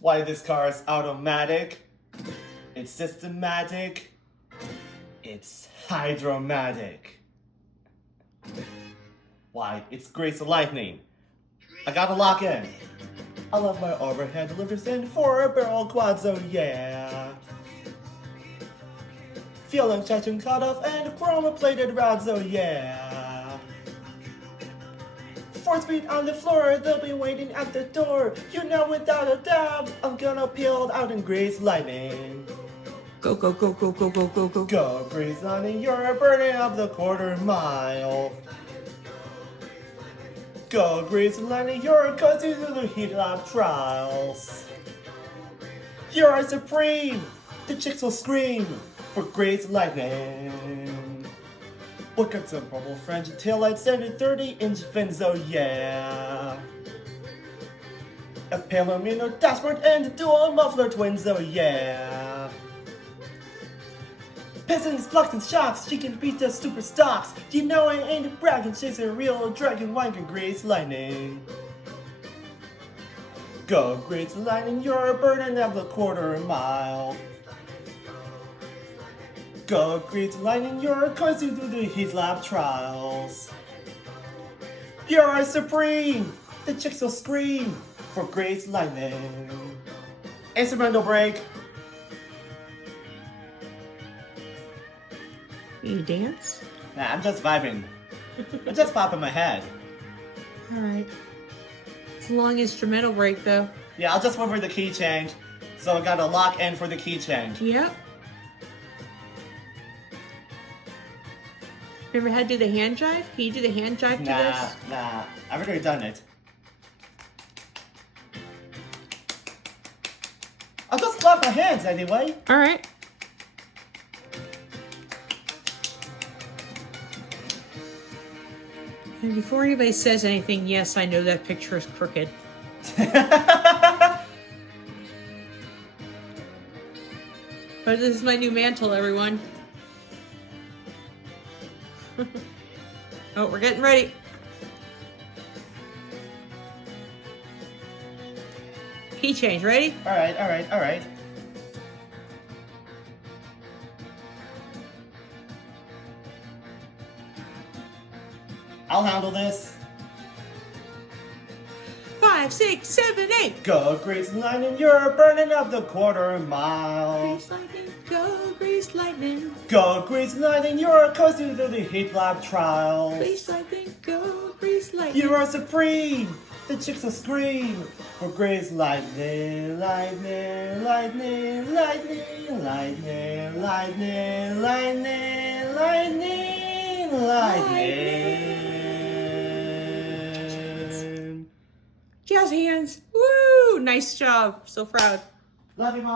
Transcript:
Why this car is automatic? It's systematic. It's hydromatic. Why, it's Grace Lightning. I gotta lock in. I love my overhead delivers in 4-barrel quads, oh yeah. Feeling touching cutoff and chroma-plated rods, oh yeah. 4 speed on the floor, they'll be waiting at the door. You know without a doubt, I'm gonna peel out in Grace Lightning. Go, go, go, go, go, go, go, go. Go, Grace Lightning, you're burning up the quarter mile. Go, Grace Lightning, you're coasting through the heat lab trials. You're supreme, the chicks will scream for Grace Lightning. Look at some purple French taillights and a 30-inch fins, oh yeah. A Palomino dashboard and dual muffler twins, oh yeah. Pistons, flux, and shocks, she can beat the super stocks. You know I ain't bragging, she's a real dragon wanker, Grace Lightning. Go, Grace Lightning, you're burning up the quarter mile. Go, Grace Lightning, you're coasting through the heat lab trials. You're supreme, the chicks will scream for Grace Lightning. Instrumental break. You dance? Nah, I'm just vibing. I'm just popping my head. Alright. It's a long instrumental break though. Yeah, I'll just wait for the key change. So I gotta lock in for the key change. Yep. Remember how to do the hand drive? Can you do the hand drive to this? Nah. I've already done it. I'll just clap my hands anyway. Alright. And before anybody says anything, yes, I know that picture is crooked. But this is my new mantle, everyone. Oh, we're getting ready. Key change, ready? Alright. I'll handle this. 5, 6, 7, 8. Go, Grace Lightning, you're burning up the quarter mile. Grease lightning, go, grease lightning. Go, Grace Lightning, you're coasting through the heat lab trials. Grease lightning, go, grease lightning. You are supreme, the chicks will scream for Grace Lightning, lightning, lightning, lightning, lightning, lightning, lightning, lightning, lightning. Jazz hands. Woo! Nice job. So proud. Love you, Mom.